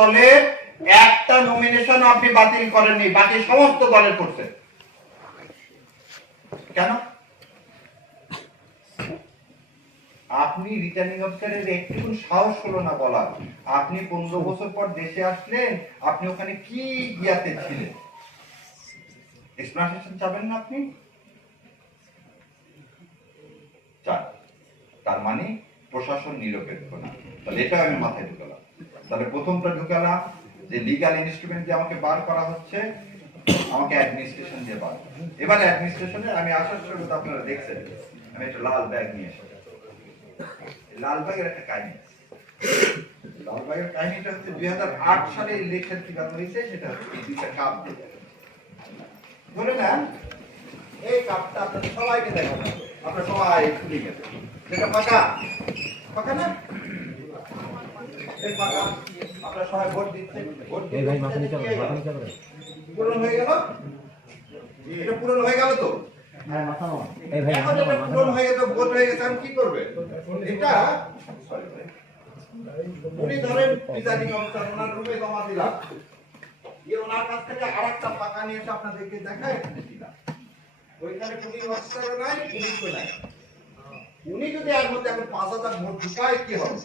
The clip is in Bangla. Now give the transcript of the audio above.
দলের একটা নমিনেশন আপনি বাতিল করেননি, বাকি সমস্ত দলের করছে। কেন? আপনি রিটার্নিং অফিসারের একটু সাহস হলো না বলার, আপনি 15 বছর পর দেশে আসলেন, আপনি ওখানে কি গিয়াতে ছিলেন? এক্সপ্লানেশন চাবেন না আপনি? চান। তার মানে প্রশাসন নিরপেক্ষ না। তাহলে এটা আমি মাথায় ঢুকালাম। তাহলে প্রথমটা ঢুকালাম যে লিগ্যাল ইনস্ট্রুমেন্ট দিয়ে আমাকে বার করা হচ্ছে, আমাকে অ্যাডমিনিস্ট্রেশন দিয়ে বার। এবার অ্যাডমিনিস্ট্রেশনে আমি আসার সময় তো আপনারা দেখছেন আমি একটা লাল ব্যাগ নিয়ে এসেছি। লাল ব্যাগের একটা কাহিনী, লাল ব্যাগের কাহিনীটা হচ্ছে 2008 সালে ইলেকশন কিভাবে হয়েছে সেটা হচ্ছে এই দুইটা কাপ দিয়ে। ধরে নেন এই কাপটা আপনাদের সবাইকে দেখানো হবে, আপনারা সবাই খুলে গেছে, সেটা ফাঁকা ফাঁকা না? এই ফাঁকা, আপনারা সবাই ভোট দিচ্ছেন, ভোট দিয়ে পূরণ হয়ে গেল, এটা পূরণ হয়ে গেল তো। এখন এটা পূরণ হয়ে গেছে, ভোট হয়ে গেছে, আমি কি করবে? এটা উনি ধরেন প্রিজাইডিং অফিসার, ওনার রুমে জমা দিলাম, দিয়ে ওনার কাছ থেকে আরেকটা ফাঁকা নিয়ে এসে আপনাদেরকে দেখায় দিলাম। ওইখানে পুলিশ অফিসারও নাই, পুলিশও নাই। উনি যদি এর মধ্যে এখন 5000 ভোট ঢুকায় কি হবে?